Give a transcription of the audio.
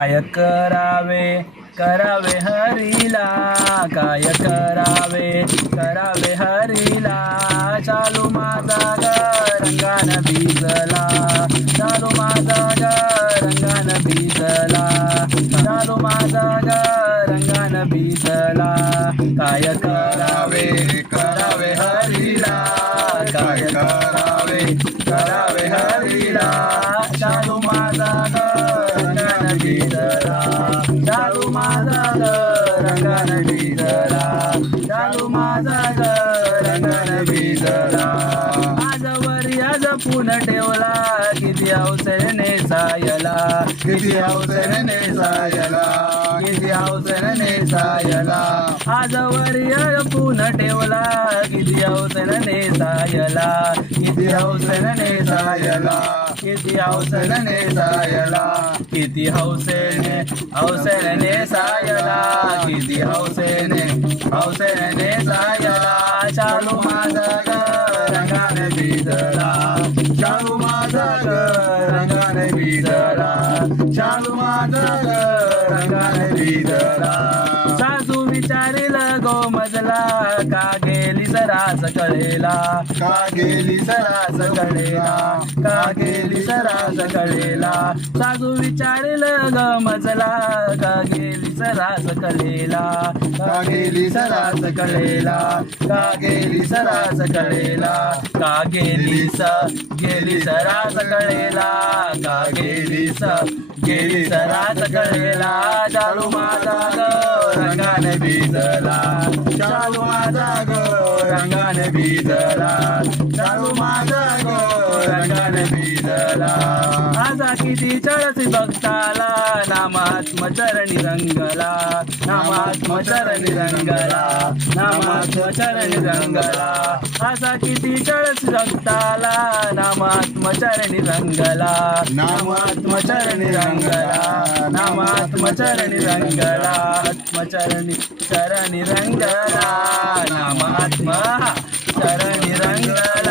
काय करावे करावे हरीला, काय करावे करावे हरीला. चालू माझा ग रंगान भिजला, चालू माझा ग रंगान भिजला, चालू माझा ग रंगान भिजला. काय करावे करावे हरीला, काय करावे करावे हरीला. चालू माझा ग रंगान भिजला, चालू माझा ग रंगान भिजला, चालू माझा ग रंगान भिजला. आजवरी आज पुन ठेवला, किती अवसरने सायला, किती अवसरने सायला, किती अवसरने सायला. आजवरी आज पुन ठेवला, किती अवसरने सायला, किती अवसरने सायला, किती हौसने सायला, किती हौसेने हौसेने सायला, किती हौसेने हौसेने सायला. चालू माझा ग रंगाने भिजला, चालू माझा ग रंगाने भिजला, चालू माझा ग रंगाने भिजला. सासू विचारील गो मजला, का गेली सरास कळेला, का गेली सरास कळेला, का गेली सरास कळेला. सासू विचारील ग मजला, का गेली सरास कळेला, का गेली सरास कळेला, का गेली सरास कळेला, का गेली गेली सरास कळेला, का गेली गेली सरास कळेला. चालू माझा ग रंगाने भिजला, चालू माझा ग रंगाने भिजला, चालू माझा ग रंगाने भिजला. माझा किती चळसी भक्ताला, नामात्मचरणी रंगला, नामात्मचरणी रंगला, नामात्मचरणी रंगला. असा किती चळसी भक्ताला, नामात्मचरणी रंगला, नामात्मचरणी रंगला, नामात्मचरणी रंगला, आत्मचरणी चरणी रंगला, नामात्म चरणी रंगला.